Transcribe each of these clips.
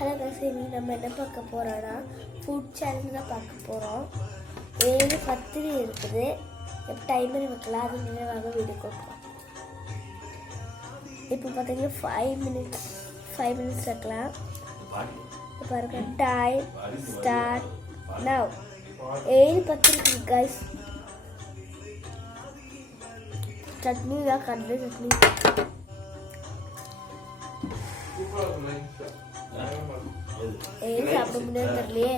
Hello guys, இன்னைக்கு நம்ம என்ன பார்க்க போறோம்னா ஃபுட் சேலஞ்ச் தான் பார்க்க போறோம். 7:10 இருக்குது. இப்போ டைமர் வைக்கலாம், அது நினைவாக வீடியோ கொடுப்போம். இப்போ பார்த்தீங்கன்னா 5 minutes வைக்கலாம். பாருங்க, டைம் ஸ்டார்ட் நவ். 7:10 இருக்குது guys. சட்னி தான், கடலை சட்னி. சாப்பிட முடியாது தெரியலையே.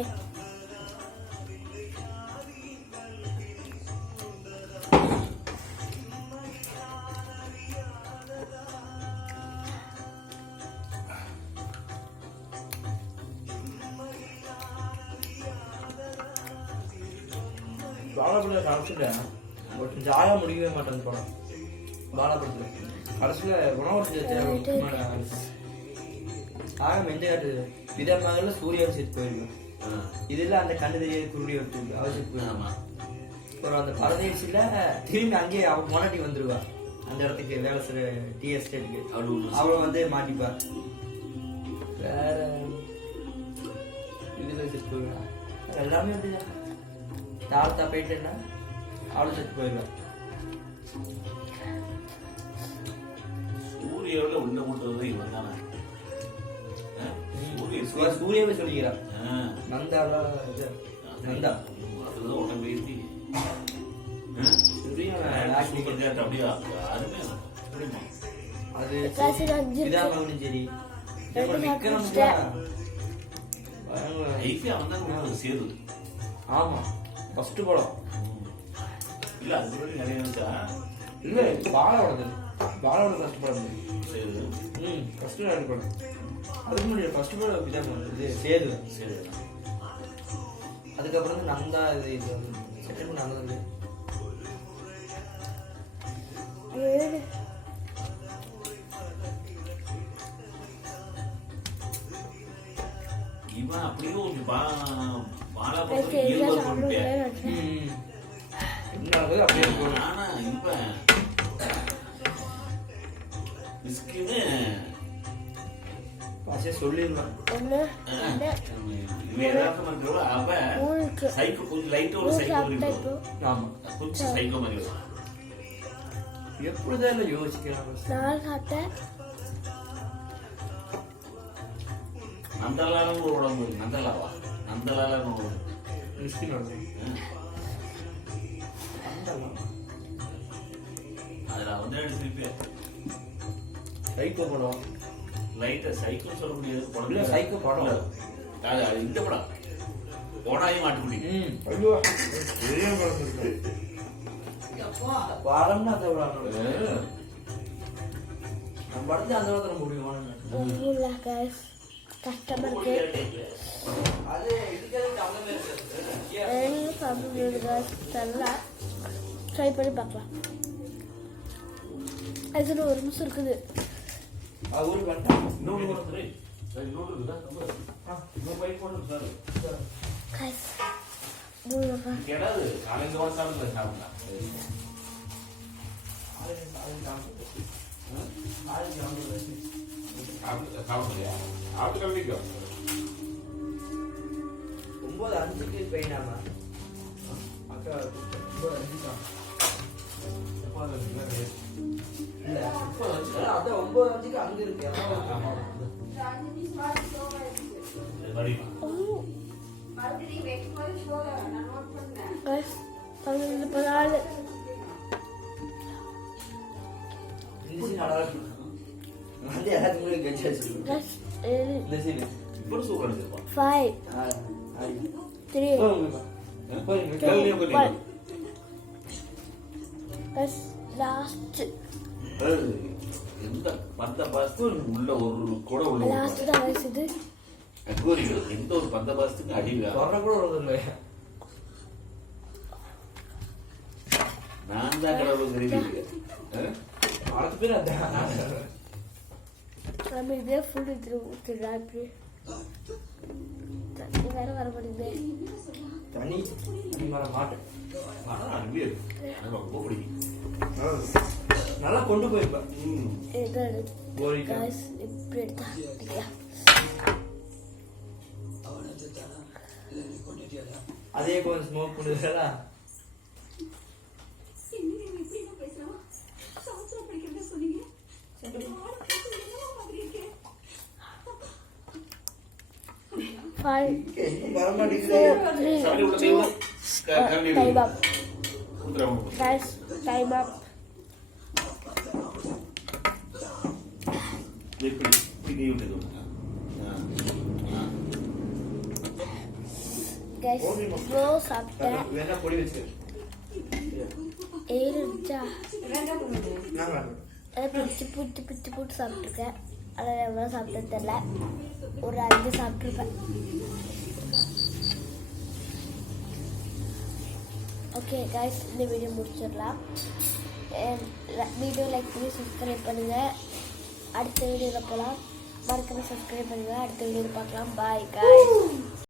வாழைப்பழம் சாப்பிட்டுட்டேன், ஒரு ஜாயா முடியவே மாட்டேன்னு போனேன். வாழைப்பழத்தில் கடைசியில் உணவு ஆக மெஞ்ச காட்டுது. விதமாக சூரியாவை சேர்த்து போயிருக்கும். இதுல அந்த கண்ணு தெரியாது குருடி எடுத்து அவசியம் போயிடாமா. அப்புறம் அந்த பரதேசியில திரும்பி அங்கேயே அவ மொனாட்டி வந்துருவா. அந்த இடத்துக்கு வேலை செய்ற டி எஸ்டேட்டுக்கு அவளை வந்து மாட்டிப்பா. வேற இதுல செத்து போயிடுவா. எல்லாமே அப்படிதான். தாழ்த்தா போயிட்டேன்னா அவளும் செத்து போயிடுவா. சூரியாவில் உள்ள கூட்டுறது இவன் தானே. சூரியவே சொல்லிக்கிறான். நந்தாலா நந்தா அதுதான் உடம்பு ஏற்றி சேது. ஆமா, ஃபர்ஸ்ட் படம் இல்ல அது கூட நிறைய நினைச்சா இல்ல. பாலோட ஃபர்ஸ்ட் படம் சேது. ஃபர்ஸ்ட் படம் அதுக்கு முன்னாடி ஃபர்ஸ்ட் படம் விஜய் வந்து சேது. அதுக்கப்புறம் வந்து நந்தா இது செகண்ட் நந்தா வந்து இவன் அப்படியே கொஞ்சம் பாலா அப்படியே இருக்கும். ஆனா இப்ப மிஸ்கின்னு சொல்லிடலாம். எப்படிதான் யோசிக்கலாம். நந்தலாலும் ஒரு உடம்பு. நந்தலாவா நந்தலால அதுல வந்து எடுத்துருப்பேன். சைக்கோ படம் லைட்டா சைக்கிள் சொல்ல முடியாது. படம் சைக்கோ படம் அது இந்த படம் ஓடாய மாட்டுக்குடி. பெரிய படம் இருக்கு. படம்னா அந்த நம்ம படத்தை அந்த படத்துல முடியும். கஷ்டமா இருக்கு. ட்ரை பண்ணி பார்க்கலாம். அதுல ஒரு நிமிஷம் இருக்குது. ஒன்பது 5க்கு போயிடாமா அக்கா 9:05 இல்ல அதான் 9:05 அங்க இருக்கு. உள்ள ஒரு கூட உள்ள எந்த ஒரு பந்த பாசத்துக்கு அடிவில்லை. நான் தான் கடவுள் தெரிவிக்கிறேன். இதே ஃபுல் ஊற்றுடா. இப்படி தண்ணி வேற வர மாட்டேங்குது. தண்ணி வர மாட்டேன். நல்லா கொண்டு போயிருப்பேன். இப்படி எடுத்தா அதே கொஞ்சம் ஸ்மோக் பண்ணுறா. Five, வரமாட்டேங்குது. 4, 3, சாப்பிட்டு உள்ள செய்வோம். கரண்டி time up. ஊத்துறோம். Guys, time up. இப்படி இப்படி விட்டுது. Guys, bro சாப்பிட்டேன். வேணா பொடி வச்சு. 7 இருந்துச்சா? நாங்க அதை பிச்சு போட்டு சாப்பிட்ருக்கேன். அதில் எவ்வளோ சாப்பிட்டது தெரில. ஒரு 5 சாப்பிட்ருப்பேன். ஓகே கைஸ், இந்த வீடியோ முடிச்சிடலாம். வீடியோ லைக் பண்ணி சப்ஸ்கிரைப் பண்ணுங்கள். அடுத்த வீடியோவில் போகலாம். மறக்காம சப்ஸ்கிரைப் பண்ணுங்கள். அடுத்த வீடியோவில் பார்க்கலாம். Bye guys.